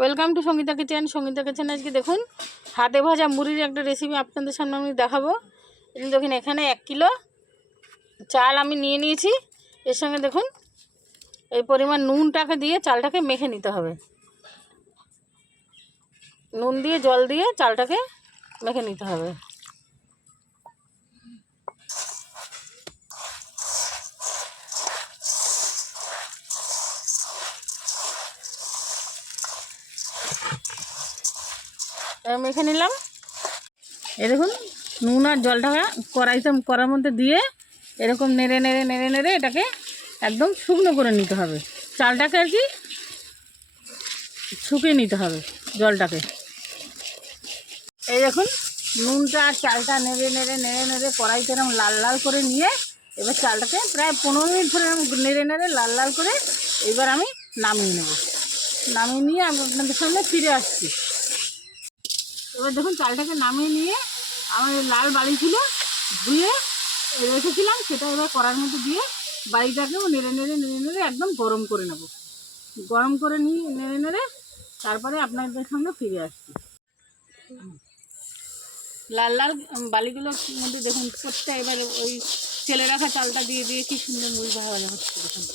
Welcome to Sangeeta kitchen. Sangeeta kitchen আজকে দেখুন হাতে ভাজা মুড়ির একটা রেসিপি আপনাদের সামনে আমি দেখাবো। দেখুন এখানে 1 কিলো চাল আমি নিয়ে নিয়েছি। এর সঙ্গে দেখুন এই পরিমাণ নুনটাকে দিয়ে চালটাকে মেখে নিতে হবে। নুন দিয়ে জল দিয়ে চালটাকে মেখে নিতে হবে। মেখে নিলাম। এই দেখুন নুন আর জলটাকে কড়ার মধ্যে দিয়ে এরকম নেড়ে নেড়ে নেড়ে নেড়ে এটাকে একদম শুকনো করে নিতে হবে। চালটাকে আর কি শুকিয়ে নিতে হবে জলটাকে। এই দেখুন নুনটা আর চালটা নেড়ে নেড়ে নেড়ে নেড়ে কড়াইতে এরকম লাল লাল করে নিয়ে এবার চালটাকে প্রায় 15 মিনিট ধরে নেড়ে নেড়ে লাল লাল করে এবার আমি নামিয়ে নেব। নামিয়ে নিয়ে আমি আপনাদের সামনে ফিরে আসছি। এবার দেখুন চালটাকে নামিয়ে নিয়ে আমার লাল বাড়িগুলো ধুয়ে রেখেছিলাম সেটা এবার কড়ার মধ্যে দিয়ে বাড়িটাকেও নেড়ে নেড়ে নেড়ে নেড়ে একদম গরম করে নেব। গরম করে নিয়ে নেড়ে নেড়ে তারপরে আপনাদের সামনে ফিরে আসছি। লাল লাল বালিগুলোর মধ্যে দেখুন প্রত্যেকটা এবার ওই ফেলে রাখা চালটা দিয়ে দিয়ে কি সুন্দর মুড়ি ভাজা হচ্ছে দেখুন।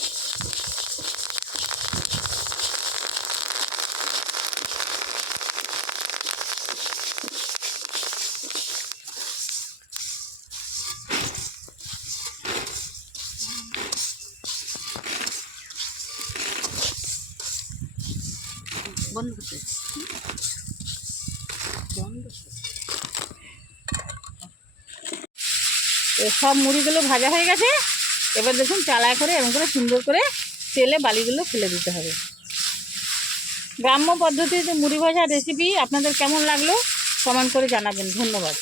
বন্ধ করতে সব মুড়িগুলো ভাজা হয়ে গেছে। এবার দেখুন চালায় করে এরকম করে সুন্দর করে তেলে বালিগুলো ফেলে দিতে হবে। গ্রাম্য পদ্ধতিতে মুড়ি ভাজা রেসিপি আপনাদের কেমন লাগলো কমেন্ট করে জানাবেন। ধন্যবাদ।